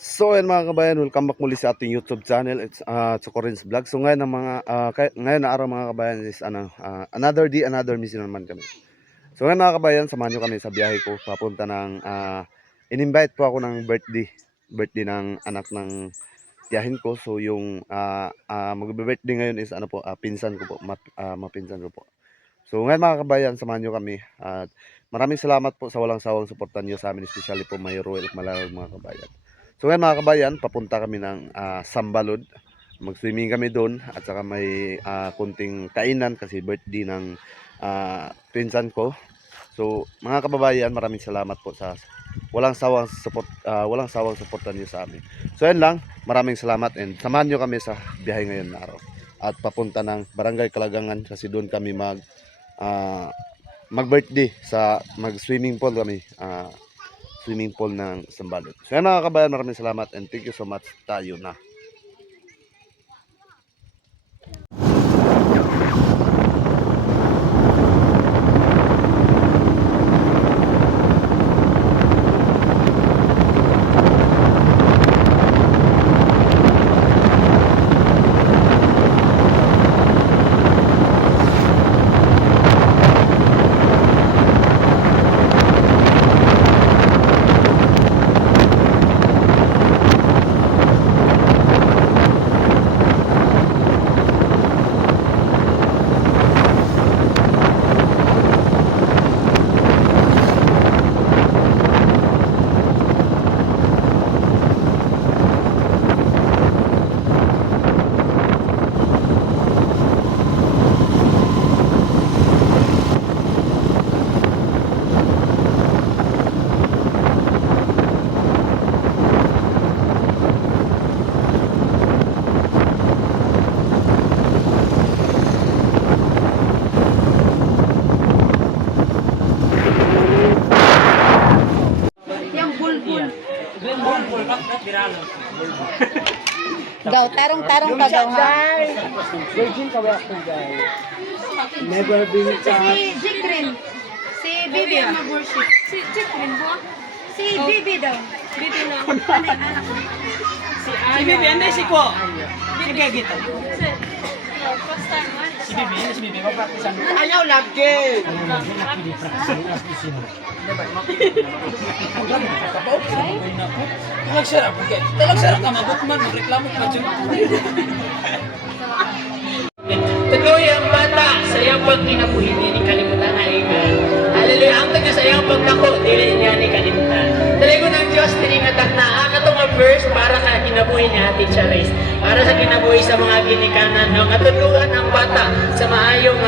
So ayan mga kabayan, welcome back muli sa ating YouTube channel. It's Chocorins Vlog. So ngayon ang ngayon na araw mga kabayan is another day, another mission naman kami. So ngayon mga kabayan, samahan niyo kami sa biyahe ko papunta ng in-invite po ako ng birthday ng anak ng tiyahin ko. So yung magbe-birthday ngayon is pinsan ko po, mapinsan ko po. So ngayon mga kabayan, samahan niyo kami at maraming salamat po sa walang sawang suportan niyo sa amin, especially po may Royal Malalag mga kabayan. So ngayon mga kabayan, papunta kami ng Sambalud. Mag-swimming kami doon at saka may kunting kainan kasi birthday ng pinsan ko. So mga kababayan, maraming salamat po sa walang sawang suportan niyo sa amin. So yan lang, maraming salamat and samahan niyo kami sa biyahe ngayon na araw. At papunta ng Barangay Kalagangan kasi doon kami mag-birthday mag-swimming pool kami. Swimming pool ng Sambalud. So yan mga kabayan, maraming salamat and thank you so much. Tayo na. Daw, tarong-tarong ka daw ha. Virgin ka ba ako guys? Never been Si Jikrin. Si Bibi ang mag-worship. Si Jikrin po? Si Bibi daw. Bibi na. Si Bibi, ano si Ko? Sige, gito. Si Bibi, mapracticean. Ayaw lagi! Talagsarap, okay? Talagsarap ka, mabukman, magreklamo ka dyan. Tuloy ang bata sa iyang pagkinabuhin ni kalimutan na iman. Hallelujah, ang taga sa iyang pagdako, dili niya ni kalimutan. Talago ng Diyos, tiningatak na katong nga verse para sa kinabuhi ni Ate Charis. Para sa kinabuhi sa mga ginikanan, no? Katuluan ang bata sa maayong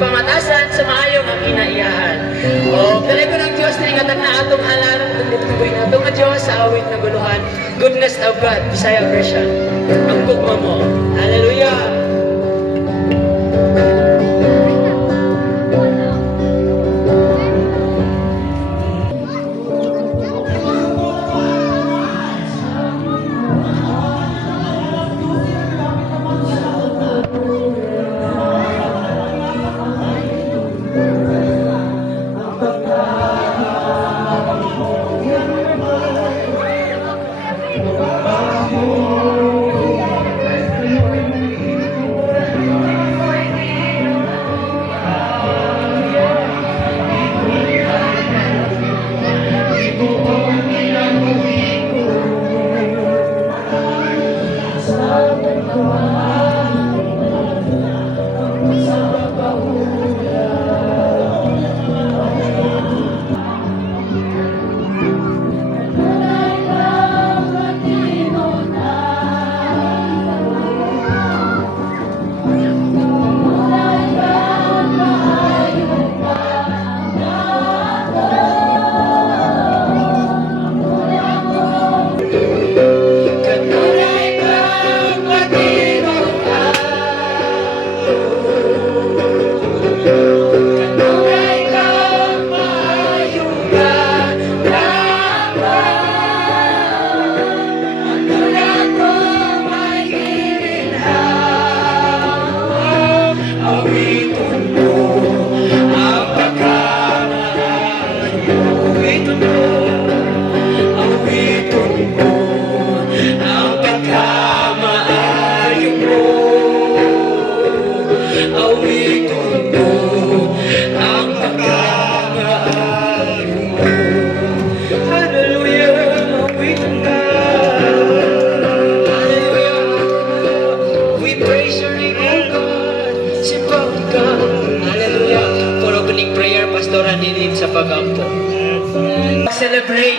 pamatasan, sa maayong kinaiyahan. O, talago ng Diyos, tiningatak na atong halalan, tumutuboy na atong Diyos sa awit na guluhan. Goodness of God, Bisaya version. Ang kugma mo. Hallelujah!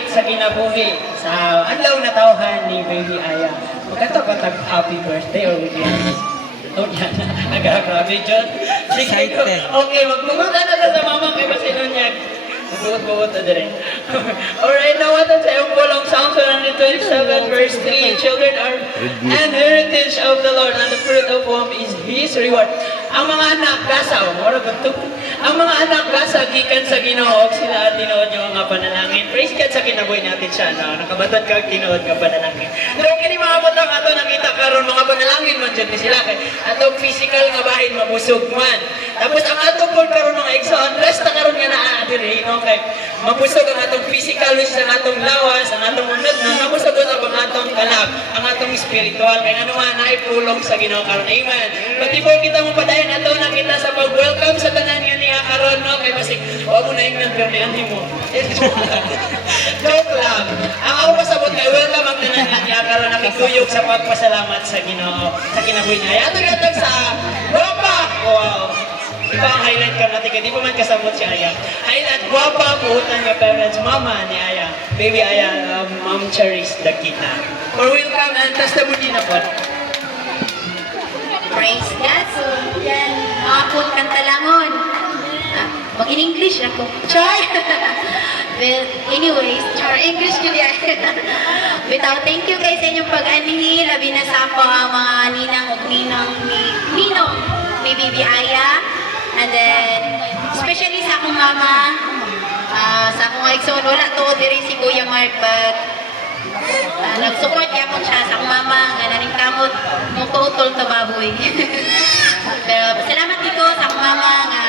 delight sa kinabuhi sa adlaw na tawhan ni Baby Aya. Magkanta ba tag happy birthday or with yan? Oh, yan. Aga-grabe, John. Sige, okay, magpumunta na sa mama kay Basinunyag. Magbuot-buot na din. Alright, now what ang sayong Psalm Psalms 127 verse 3. Children are an heritage of the Lord, and the fruit of whom is His reward. Ang mga anak, gasaw, mora ba ito? Ang mga anak, gasa, gikan sa Ginoo, sila at tinuod yung mga panalangin. Praise God sa kinabuhi natin siya, no? Nakabatan ka, tinuod ka panalangin. Pero kini mga butang ato nakita karon mga panalangin man dyan ni sila. Kay atong physical nga bahin, mabusog man. Tapos ang atong goal karon mga igsoon, rest na karon nga naadiri, no? Kay mabusog ang atong physical, which is ang atong lawas, ang atong unod na, mabusog ang atong kalab, ang atong spiritual. Kaya ano man, naipulong sa Ginoo karon. Amen. Pati po kita mo padayon ato na kita sa pag-welcome sa tanan nga niya karon, no? Kay basig, wag mo na yung nagpernihan mo. Joke lang. Ang ako pasabot kay welcome ang tanan nga niya karon, nakituyog sa pagpasalamat sa Ginoo sa kinabuhi niya. Ato gatag sa Guapa. Wow. Iba ang highlight ka natin, kaya di pa man kasabot si Aya. Highlight, guwapa, buhutan nga parents, mama ni Aya. Baby Aya, Ma'am Charis Dakita. For welcome and testimony na po. Praise God. So, yan. Mga po kantalangon. Mag-in-English ako. Char! Well, anyways, char English ko yan. Bitaw, thank you guys sa inyong pag-anihi. Labi na sa ako ang mga ninang o ninong ni Baby Aya. And then, especially sa akong mama, sa akong igsoon, wala to, diri si Kuya Mark, but nag-support niya po siya sa akong mama, nga naning kamot, mututol to baboy. Pero salamat dito sa akong mama, nga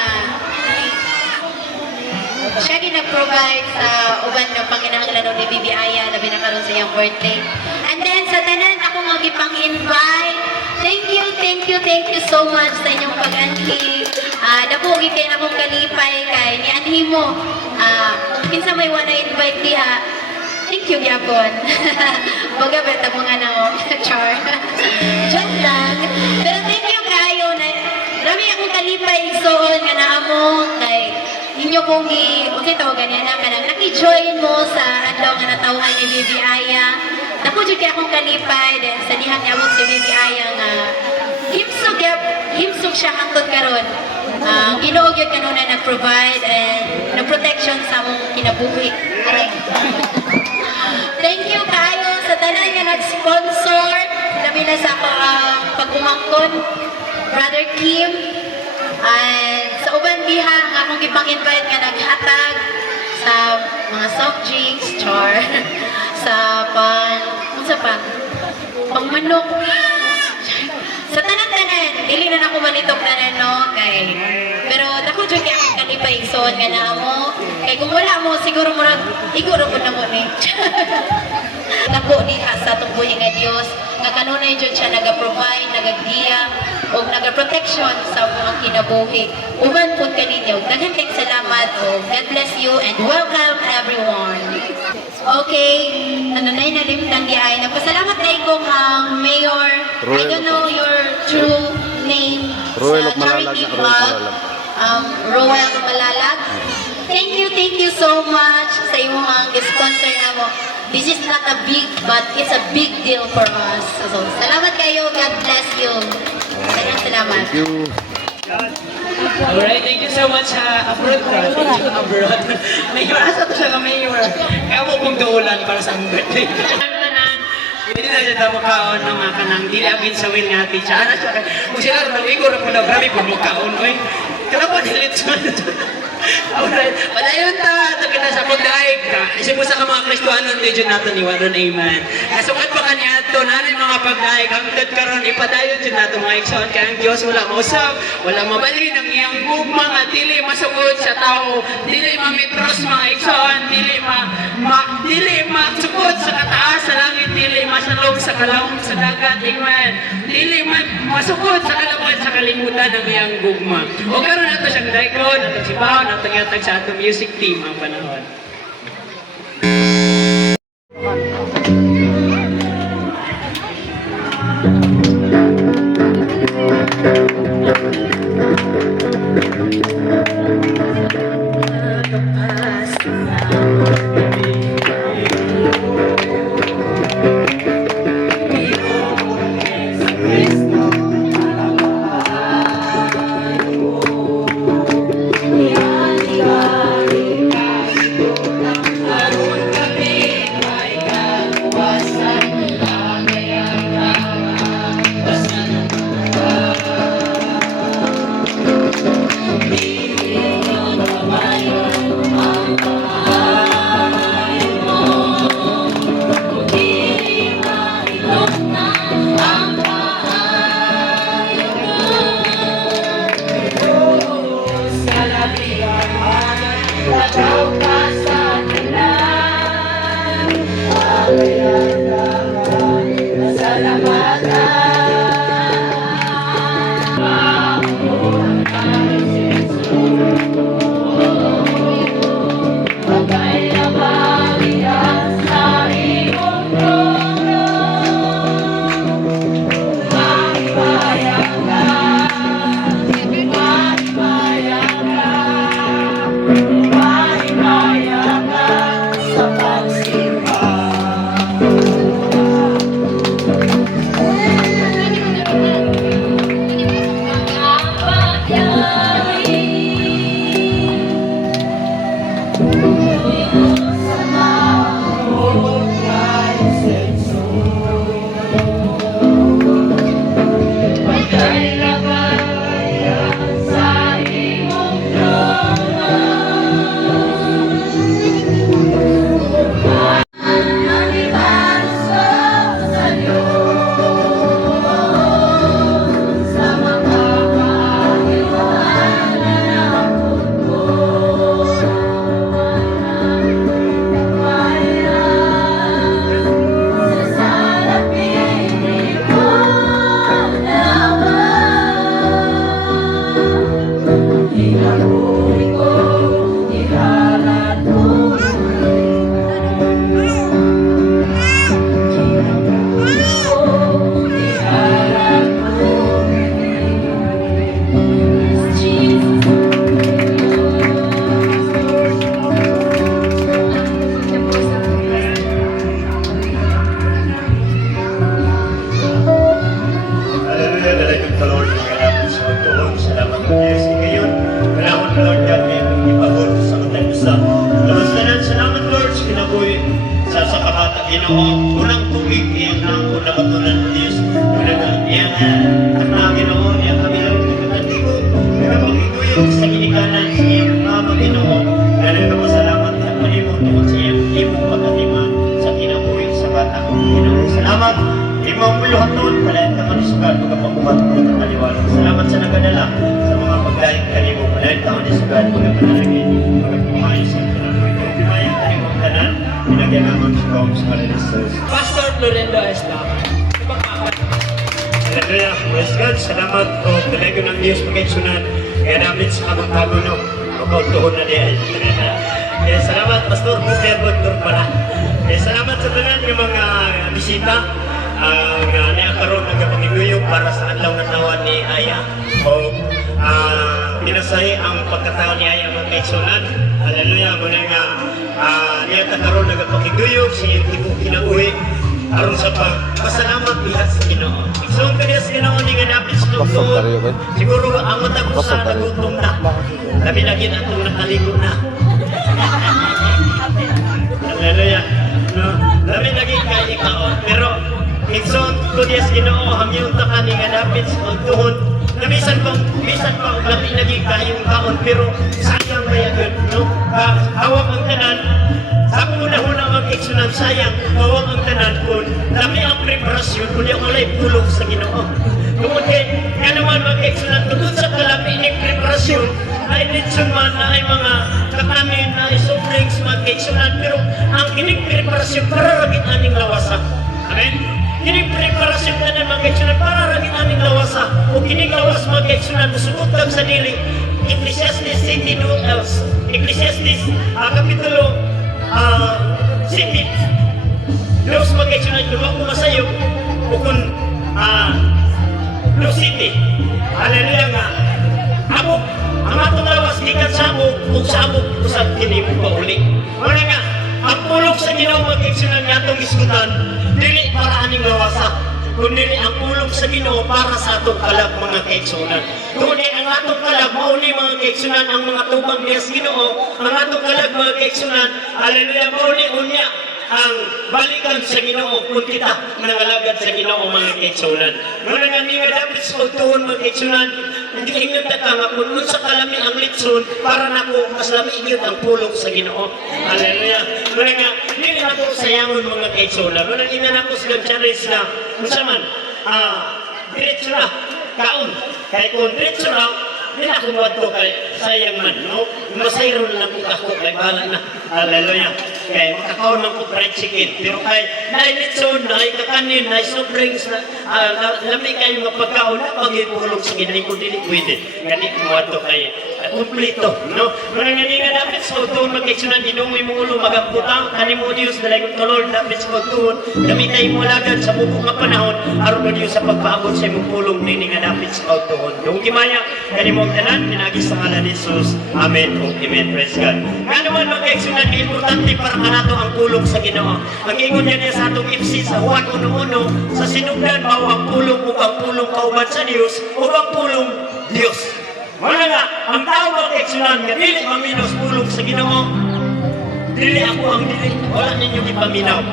siya ginag-provide sa uban ng panginahanglan ni Bibi Aya, labi na karon sa iyang birthday. And then, sa tanan, ako nga gipang-invite. Thank you so much sa inyong pag-anhi. Nabugi kayo na kong kalipay kay ni anhi mo. Kinsa may wanna invite diha. Thank you, Gyapon. Baga, beta mo nga na mo. Char. Joke lang. Pero thank you kayo. Rami akong kalipay igsoon nga na mo kay inyo kong okay to, ganyan na kanang naki-join mo sa adlaw nga natawhan ni Bibi Aya. Naku, dyan kaya akong kalipay, then sa dihan niya mo si Bibi Aya nga himsog siya hangtod karon. Ginoo gyud kanunay nag-provide and nag-protection sa among kinabuhi. Aray. Thank you kayo sa tanan nga nag-sponsor. Labi na sa pag-umangkon, Brother Kim. And sa uban diha nga akong gipang-invite nga naghatag sa mga soft drinks, char, sa pangmanok. Sa tanan-tanan, dili na ako manitok tanan, no? Kay, pero dako dyan kaya akong kalipay igsoon nga na mo. Kay kung wala mo, siguro mo iguro po na mo ni. Dako ni sa itong buhay nga Diyos, nga kanunay dyan siya nag-provide, nag-agdiyang, o nag-protection sa mga kinabuhi. Uban po kaninyo. Daghang salamat o God bless you and welcome everyone. Okay, nanay na limtang di ay. Nagpasalamat na ikong ang Mayor. I don't know your true name. Roel sa of Malalag charity na club. Roel of Malalag. Thank you so much sa iyong mga sponsor na mo. This is not a big, but it's a big deal for us. So, salamat kayo. God bless you. Salamat. Thank you. Alright, thank you so much abroad ka. Thank you abroad. Mayor, asa to siya ka mayor? Kaya mo pong duulan para sa mong birthday. Hindi na siya makaon ng mga kanang dilagin sa will nga teacher. Ano siya? Kung sila rin igor po na grabe po makaon. Kaya po nilit siya. Alright, padayon ta. Ito kita sa pagdaig ka. Isip mo sa mga Kristuhanon, medyo natin iwaron, amen. Nasukat pa kanya ito, nanay mga pagdaig. Hangtod karon ipadayon dyan natin mga iksoon. Kaya ang Diyos wala mausap, wala mabali ng iyang gugma nga dili masugod sa tao, dili mamitros mga iksoon, dili masugod sa kataas sa langit, dili masalog sa kalawang sa dagat, amen. Dili masugod sa kalawang sa kalimutan ng iyang gugma. O karon nato siyang daikon, nato si Bao, nato yatag sa atong music team ang panahon. Hallelujah, dalagin ka Lord, mga kapit sa pagtuon. Salamat ng Diyos. Ngayon, kailangan ka Lord God, may ipagod sa matay mo sa lumasanan. Salamat Lord, sa kinabuhi sa kabata. Ginoo, unang tubig, iyang nang unang katulan ng Diyos. Unang iyang na Ginoo, iyang kami Lord, nagkatigo. Pero pag-iguyog sa ginikanan, sa iyang mama Ginoo. Dahil ka masalamat sa panimo tungkol sa iyang imong pagkatiman sa kinabuhi sa bata. Ginoo, salamat. Imong buluhaton, palayan ka manisugat, pagkapakuhat mo ng kaliwanag. Salamat sa nagadala sa mga pagdaing kanimo, palayan ka manisugat, pagkapanalagin, pagkapumayo sa kanabuhi. Kung pimayang kanimong tanan, pinagyan naman sa kong sa kalilistas. Pastor Florendo Estaban. Hallelujah, praise God, salamat o talaga ng Diyos pagkaitsunan, kaya namin sa kamang-tago no, magkautuhon na diyan. Kaya salamat, Pastor Buker Bontor pala. Kaya salamat sa tanan yung mga bisita, nga niakaroon ng kapangiguyog para sa adlaw ng nawan ni Aya o pinasay ang pagkatao ni Aya mga kaitsunan. Hallelujah, muna nga niakaroon ng kapangiguyog siya yung kinabuhi aron sa pagpasalamat bihat sa Ginoo. Igsoon ka niya sa Ginoo ni nga napit sa tugtuon. Siguro ang mata ko sa nagutom na. Labi na ginatong nakaligo na. Hallelujah. No, labi na kay ikaw. Pero igsoon ko niya sa Ginoo hamyong ta kani nga napit sa tugtuon. Na bisan pang labi na kayong kaon pero sayang ba yan no? Hawak ang tanan. Sa una-una mag-iksunan sayang, bawang ang tanan ko, dami ang preparasyon, kundi ang walay pulong sa Ginoo. Tungkol nga naman mag-iksunan, tungkol sa kalami ng preparasyon, ay nitsun man na ay mga kakamin na isofrings mag-iksunan, pero ang kining preparasyon para ragit aning lawasa. Amen? Kining preparasyon na na mag-iksunan para ragit aning lawasa, o kining lawas mag-iksunan, musugot lang sa dili. Ecclesiastes 22 else. Ecclesiastes, kapitulo, City. Los mag-eksunan ko ako masayo kung Los City. Hallelujah nga. Abok, ang atong lawas gikan sa abok, kung sa abok usab kini mo pauli. Wala nga, ang pulog sa Ginoo mag-eksunan nga atong isgutan, dili para aning lawasa. Kundi ang pulog sa Ginoo para sa atong kalag mga kaigsunan. Kundi ang atong kalag mauli mga kaigsunan ang mga tubang niya sa Ginoo, ang atong kalag mga kaigsunan, hallelujah, mauli unya ang balikan sa Ginoo kung kita nangalagad sa Ginoo mga kaigsunan. Muna nga niya dapat sa utuhon mga kaigsunan, hindi ingat na ka nga kung sa kalami ang litson para nako mas lami ingat ang pulog sa Ginoo. Hallelujah. Muna nga, hindi na ako sayangon mga kaigsunan. Muna nga na ako sa charis na kung man, diretso na, kaon. Kaya kung diretso na, hindi na kumawad ko kay sayang man, no? Masayro na lang ako, kay bahala na. Hallelujah. kay makakaon ng ko fried chicken. Pero kay nailitson, naikakanin, soft drinks, lami kayo mapagkaon na pag-ipulong sa ginay ko dili pwede. Ganit mo ato kay kumplito, no? Mga nga dapat sa pagtuon magkaiksunan, inumoy mong ulo, magamputang, kanimo Diyos, dalay kong tulod, dapat sa pagtuon, gamitay mo lagad sa bukong nga panahon, aron mo Diyos sa pagpaabot sa imong pulong, nini nga dapat sa pagtuon. Nung kimaya, kanimo ang tanan, pinagis sa ngalan ni Jesus. Amen o Amen. Praise God. Nga naman magkaiksunan, importante para kanato ang pulong sa Ginoo. Mag-ingon niya sa atong FC sa Juan 1:1, sa sinugdan mao ang pulong o ang pulong kauban sa Diyos o ang pulong Diyos. Wala nga, ang tao magkaiksunan nga dili maminos pulong sa Ginoo. Dili ako ang dili, wala ninyo ipaminaw.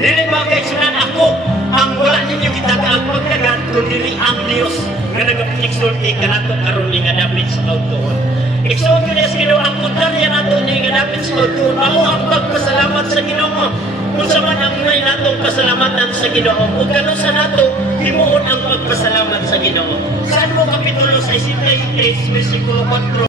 Dili magkaiksunan ako ang wala ninyo kitagaang pagkagat kung dili ang Diyos nga nagapiksulti ka nato karon ni nga dapit sa kautuon. Iksuon ko niya sa Ginoo, ang puntarya nato ni nga dapit sa kautuon, mao ang pagpasalamat sa Ginoo. Kung sa man ang may natong pasalamatan sa Ginoo, o gano'n sa nato, himuon ang pagpasalamat sa Ginoo. Saan mo Kapitulo 63, versikulo 4?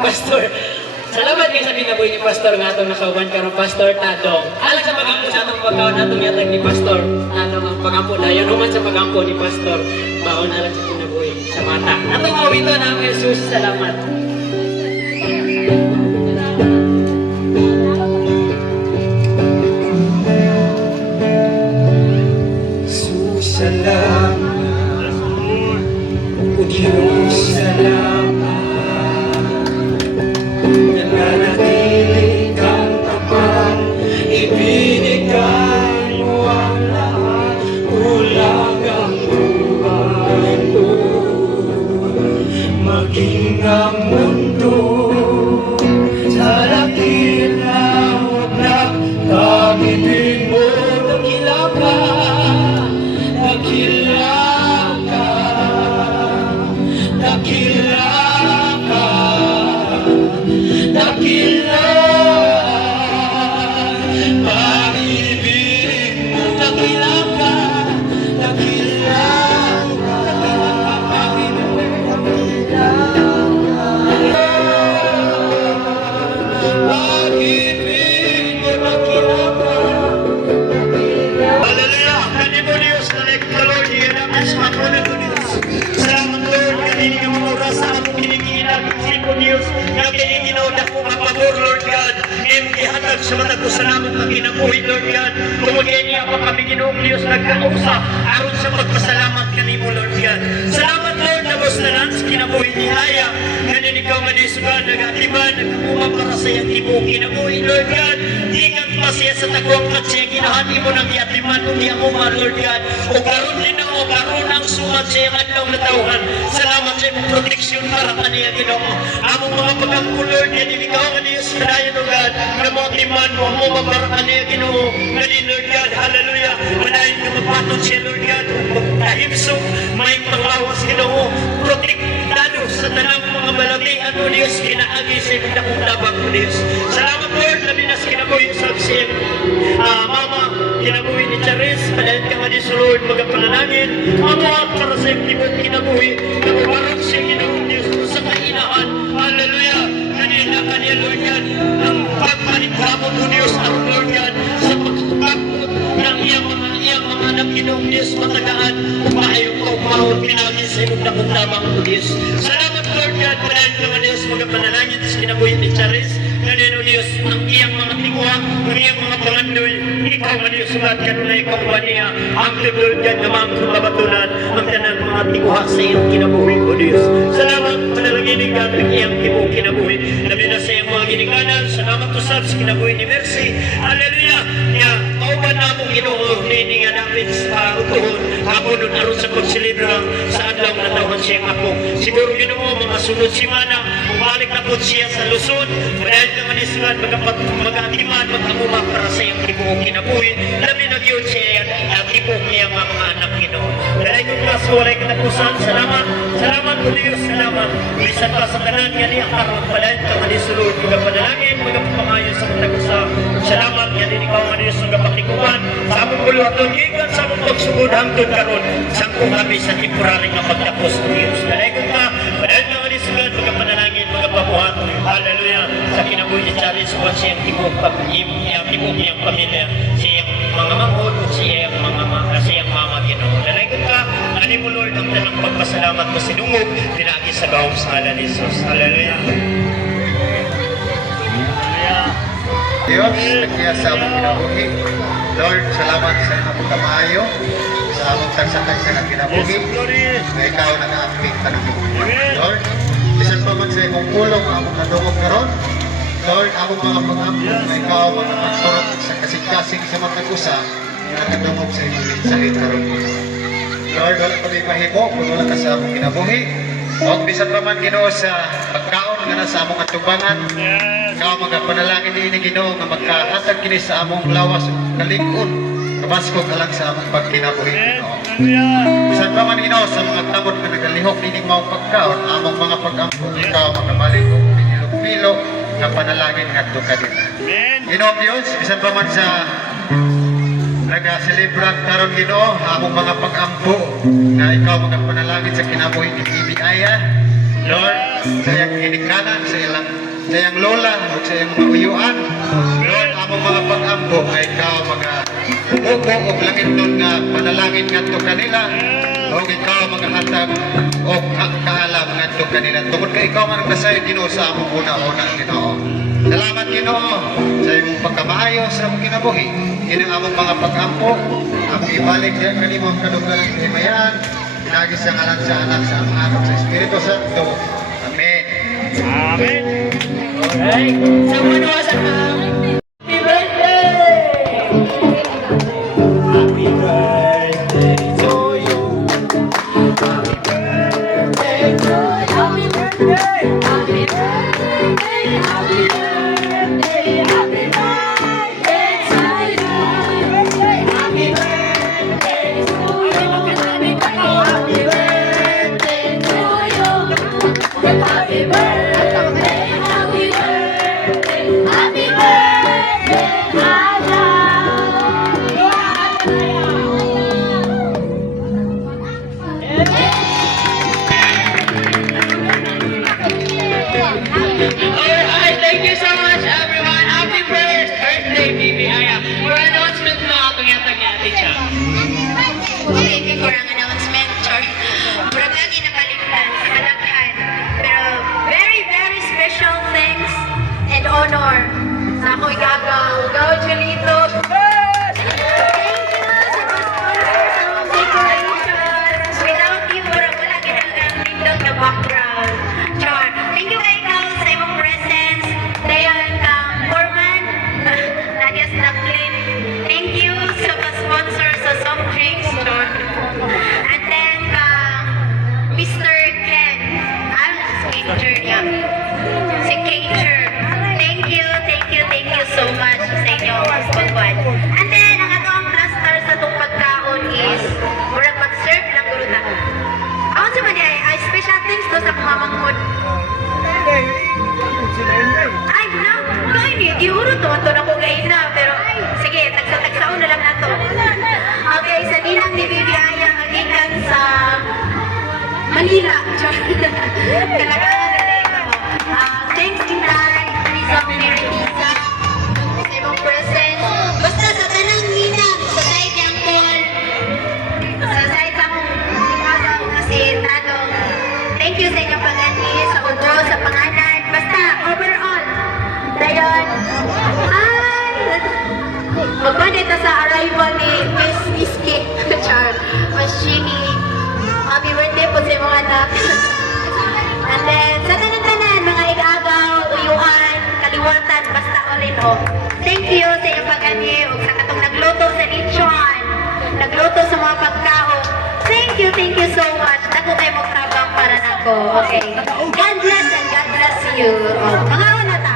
Pastor, salamat kayo sa binaboy ni Pastor nga itong nakauban karon Pastor Tadong. Alang sa pagampo sa atong pagkaon atong yatag ni Pastor Tadong ang pagampo dayon human sa pagampo ni Pastor baon alang sa binaboy sa mata. Atong awito na ang Jesus, salamat. Salamat, o Diyos, salamat. Nananatili kang tapat, ibinigay mo ang lahat, ulag ang buhay ko. Maging ang mundo sa lakil na wablak, kamibig mo, dakila ka. Dakila ka, dakila ka, dakila. Pag-ibig mo, dakila ka, dakila ka, pag-ibig mo, dakila ka. Hallelujah! Kanimo Diyos, nalik ka Lord, iyanapin sa mapunan ko Diyos. Salamat Lord, kanini ka mga oras sa akong kinikiinag, sipo Diyos, nga kinikinood ako mapabor Lord God, ngayon ihatag sa mata ko salamat na kinabuhi Lord God, kumagay niya pa kami ginoong Diyos, nagkausa, aron sa pagpasalamat kanimo Lord God. Salamat Lord, na boss na lang sa kinabuhi ni Haya, ngayon ikaw nga Diyos nagatiman, nagkakuma para sa iyang tibo, kinabuhi Lord God, di kang pasya sa tagwang at siya, ginahati mo ng iatiman, kung di ako Lord God, o karon din ako, karon ang sumat sa iyang adlaw na tauhan. Salamat sa iyong proteksyon para kaniya Ginoo. Among mga pagangko Lord, yan ikaw nga Diyos, kadayon o God, na mo timan mo, mo mabara kaniya Ginoo, ganin Lord God, hallelujah, manayin ka magpatod siya Lord God, magkahimso, may panglawas Ginoo, protektado sa tanang mga balatian o Diyos, kinaagi sa iyong dakong tabang o Diyos. Salamat Lord, labi na sa kinabuhi sa siyang mama, kinabuhi ni Charis, padayon ka nga Diyos Lord, magapanalangin, mga para sa iyong tibot kinabuhi, nagbarok siya Ginoong Diyos sa kainahan, hallelujah, kanina Lord God, ang pagpanikabot o Diyos, ang Lord God, sa pagkakot ng iyang mga anak Ginoong Diyos, matagaan, umahayong kaumahon, pinagin sa iyong dakong tabang o Diyos. Salamat Lord God, padayon ka nga Diyos, magapanalangin sa kinabuhi ni Charis, kanina Diyos, ang iyang mga tingwa, ang iyang mga pangandoy, ikaw nga Diyos, sulat ka na ikaw ba niya, ang tibol dyan naman kung mabatunan, ang tanang mga tingwa sa iyong kinabuhi o Diyos. Salamat, panalangin ka ang iyang tibong kinabuhi, labi na sa iyong mga ginikanan, salamat to sa kinabuhi ni Mercy, hallelujah, niya, kauban na akong Ginoo, nini nga namin sa utuhon, ako nun aron sa pagsilibra sa adlaw na tawhan siyang ako. Siguro Ginoo, mga sunod simana, bumalik na po siya sa Luzon, dahil ka manisulat, mag-atiman, mag-amuma para sa iyong tibong kinabuhi, labi na yun siya ang tibong niya mga anak Ginoo. Dahil kung nasa sa walay katapusan. Salamat, salamat po Diyos, salamat. Bisan pa sa tanan nga niya karon pala ito nga sulod mga panalangin, mga papangayon sa mga sa salamat nga din ikaw nga Diyos nga pakikuan sa among buluhaton gikan sa among pagsugod hangtod karon sangko kami sa temporary nga pagtapos ng Diyos. Dalaygon ka, padayon nga Diyos sugad mga panalangin, mga pabuhat. Hallelujah. Sa kinabuhi challenge ko siyang tibok iyang pamilya, siyang mga manghod, siyang mama Ginoo. Dalaygon ka, ani mo Lord ang tanang pagpasalamat mo sinungog dinagi sa gawom sa ngalan ni Jesus. Hallelujah. Diyos, nagkaya sa among kinabuhi. Lord, salamat sa among kamaayo, sa among tagsa-tagsa na kinabuhi, na ikaw nag-aaping tanong. Lord, bisan pa man sa imong pulong among nadungog karon, Lord, among mga pag-ampo na ikaw magpagturok sa kasing-kasing sa mga usa na nakadungog sa imong mensahe karon. Lord, wala kami mahimo kung wala ka sa among kinabuhi. O bisan pa man Ginoo sa pagkaon nga nasa among atubangan, ikaw magapanalangin din ni Ginoo nga magkahatag kini sa among lawas kalig-on, kabaskog alang sa among pagkinabuhi Ginoo. Bisan pa man Ginoo sa mga tamod nga nagalihok nining mao pagkaon, among mga pag-ampo ikaw magabalik og pinilog-pilo nga panalangin ngadto kanila. Ginoo Dios, bisan pa man sa nag-celebrat karon Ginoo among mga pag-ampo nga ikaw magapanalangin sa kinabuhi ni Bibi Aya, Lord, sa iyang ginikanan, sa iyang lola, o sa iyang mga uyuan, Lord, among mga pag-ampo nga ikaw mag-upo o langit nun nga panalangin ngadto kanila, o ikaw maghatag o kaalam ngadto kanila. Tungod kay ikaw man nagpasayo Ginoo sa among una-una Ginoo. Salamat Ginoo sa imong pagkamaayo sa among kinabuhi. Kini among mga pag-ampo, among ibalik diyan kanimo ang kaduggan ng himayan. Pinagi sa ngalan sa anak sa among anak sa Espiritu Santo. Amen. Amen. Alright. Sa mga sa happy birthday! Happy birthday to you. Happy birthday to you. Happy birthday. Happy birthday. Happy birthday. Happy birthday to you. Happy birthday to you. Happy birthday to you. Happy birthday. Alright, thank you so much everyone. Happy birthday, Bibi Aya. For announcement na atong yatag ni Ate Cha. Okay, kurang announcement, char. Murag lagi nakalimtan sa kadaghan. Pero very, very special thanks and honor sa akong igagaw. Gaw, Julito. Thank you sa mga sponsors, sa mga decorations. Without you, murag wala ginagaang lindog na background. Char. Thank you kay ikaw sa imong presence. Dayan kang Foreman. Nadias na clip. Thank you sa mga sponsor sa soft drinks. Char. And then, Mr. Ken. Cager, yeah. Si Cager. Thank you so much sa inyong pagpagpad. And then, ang atong blaster sa itong pagkaon is, murag mag-serve lang guro na. Ako sa mali ay special things to sa kumamanghod. Ay, no. Kaya ni, giuro to. Ito na ko gain na. Pero, sige, tagsa-tagsaon na lang na to. Okay, sa ninang ni Bibi Aya, magikan sa Manila. Kalagaan na ito. Thanks, Inay. Rizal Meritiza. Sa ibang present. Basta sa tanang ninang, sa side niyang Paul. Sa side sa mong singasaw kasi tanong. Thank you sa inyong pag-ani, sa ugo, sa pangalan. Basta, overall. Dayon. Ay! Magpanita sa arrival ni Miss Iski. Char. Mas Chini. Happy birthday po sa mga anak. And then, sa tanan-tanan, mga igagaw, uyuan, kaliwatan, basta all in all. Thank you sa iyong pag-ani, o sa katong nagluto sa lechon, nagluto sa mga pagkaon. Thank you so much. Naku kayo magtrabang para nako. Okay. God bless and God bless you. Mga una ta.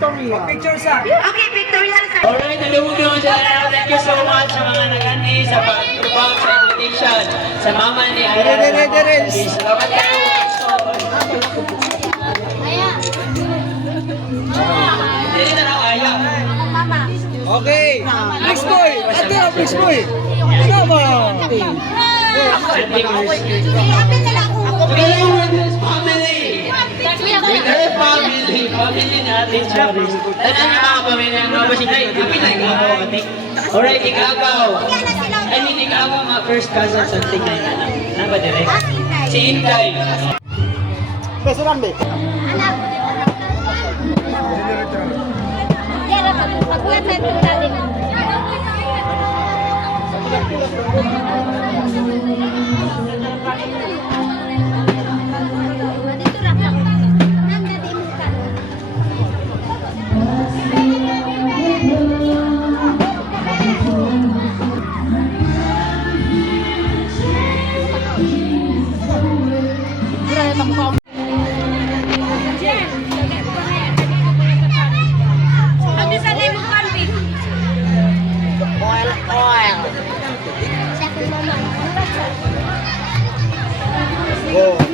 Okay, Victoria. Alright, nalumog naman sila. Thank you so much sa mga nag Sa mama ni Aya. Salamat kayo. Dili na lang Aya. Okay. Next boy. Ito na, next boy. Come on. Family. With her family. Family natin, Charis. Tanan nga mga pamilya. Kapilay ka ako. Alright, ikaw. I mean, ikaw mga first cousin sa tingay na lang. Na ba direct? Si Inday. Go.